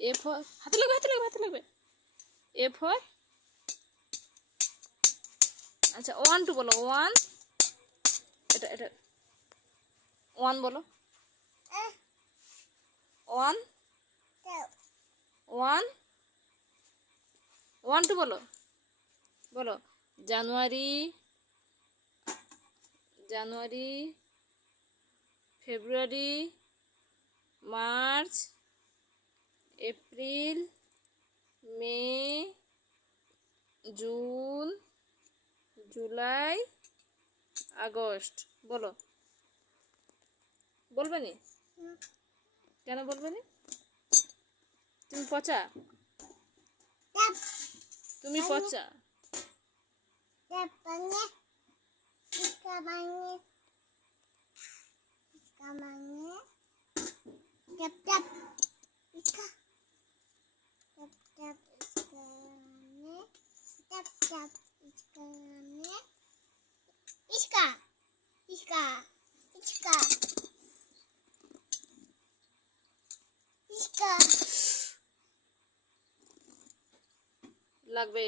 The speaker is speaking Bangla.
এ ফর হাতে লাগবে হাতে লাগবে হাতে লাগবে। এ ফর আচ্ছা 1 2 বলো 1 এটা এটা 1 বলো 1 1 1 2 বলো বলো জানুয়ারি জানুয়ারি ফেব্রুয়ারি মার্চ এপ্রিল মে জুন জুলাই আগস্ট বলো বলবে নি কেন বলবে নি তুমি পচা তুমি পচা লাগবে